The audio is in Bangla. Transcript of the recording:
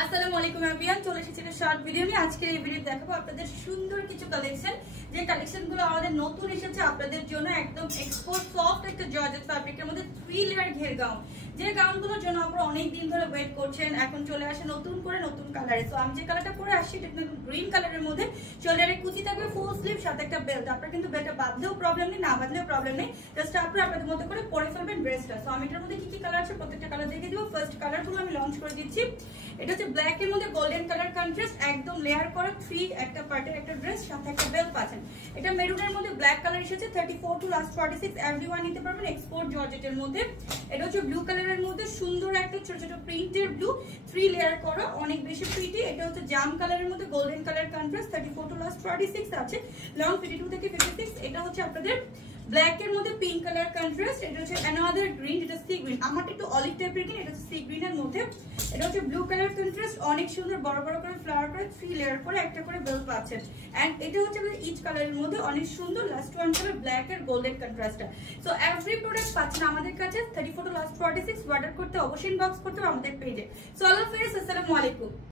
আসসালামু আলাইকুম এভরিওয়ান, চলে এসেছি একটা শর্ট ভিডিও নিয়ে। আজকের এই ভিডিও দেখাবো আপনাদের সুন্দর কিছু কালেকশন, যে কালেকশনগুলো আমাদের নতুন এসেছে আপনাদের জন্য। একদম এক্সপোর্ট সফট একটা জর্জেট ফ্যাব্রিকের মধ্যে 3 লেয়ার ঘের গাউন, যে গাউনগুলোর জন্য আপনারা অনেক দিন ধরে ওয়েট করছেন। এখন চলে আসে নতুন করে নতুন কালারে। তো আমি যে কালারটা পরে আসছি এটা কিন্তু গ্রিন কালারের মধ্যে। শোল্ডারে কুচি থাকবে, ফুল স্লিভ, সাথে একটা বেল্ট। আপনারা কিন্তু বেল্টটা বাঁধলেও প্রবলেম নেই, না বাঁধলেও প্রবলেম নেই, জাস্ট আপনারা আপনাদের মতো করে পরে ফেলবেন ড্রেসটা। তো আমি এটার মধ্যে কি কি কালার আছে প্রত্যেকটা কালার দেখে দিব। ফার্স্ট কালারগুলো আমি লঞ্চ করে দিচ্ছি। এটা হচ্ছে ব্ল্যাক এর মধ্যে গোল্ডেন কালার কন্ট্রাস্ট, একদম লেয়ার করা 3 একটা পার্টের একটা ড্রেস, সাথে একটা বেল্ট পাচ্ছেন। এটা মেরুনের মধ্যে ব্ল্যাক কালার এসেছে, 34 টু লাস্ট 46 এভরিওয়ান নিতে পারবেন, এক্সপোর্ট জর্জেটের মধ্যে। এটা হচ্ছে ব্লু কালারের মধ্যে সুন্দর একটা ছোট ছোট প্রিন্টের ব্লু, 3 লেয়ার করা, অনেক বেশি প্রিটি। এটা হচ্ছে জাম কালারের মধ্যে golden colour contrast, 34 to last 46 আছে, লং 52 থেকে 56। এটা হচ্ছে আপনাদের ব্ল্যাক এর মধ্যে পিঙ্ক কালার কন্ট্রাস্ট। এটা হচ্ছে অ্যানাদার গ্রিন, এটা সি গ্রিন, আমারটা একটু অলিভ টাইপের গ্রিন, এটা হচ্ছে সি গ্রিন এর মধ্যে। এটা হচ্ছে ব্লু কালার কন্ট্রাস্ট, অনেক সুন্দর বড় বড় করে ফ্লাওয়ার করে 3 লেয়ার করে একটা করে বেল্ট পাচ্ছেন। এন্ড এটা হচ্ছে আমাদের ইচ কালারের মধ্যে অনেক সুন্দর লাস্ট ওয়ান কালার ব্ল্যাক এর গোল্ডেন কন্ট্রাস্টটা। সো এভরি প্রোডাক্ট পাচ্ছেন আমাদের কাছে 34 টু লাস্ট 46। অর্ডার করতে অবশ্যই ইনবক্স করতে হবে আমাদের পেজে। সো আল্লাহ হাফেজ, আসসালামু আলাইকুম।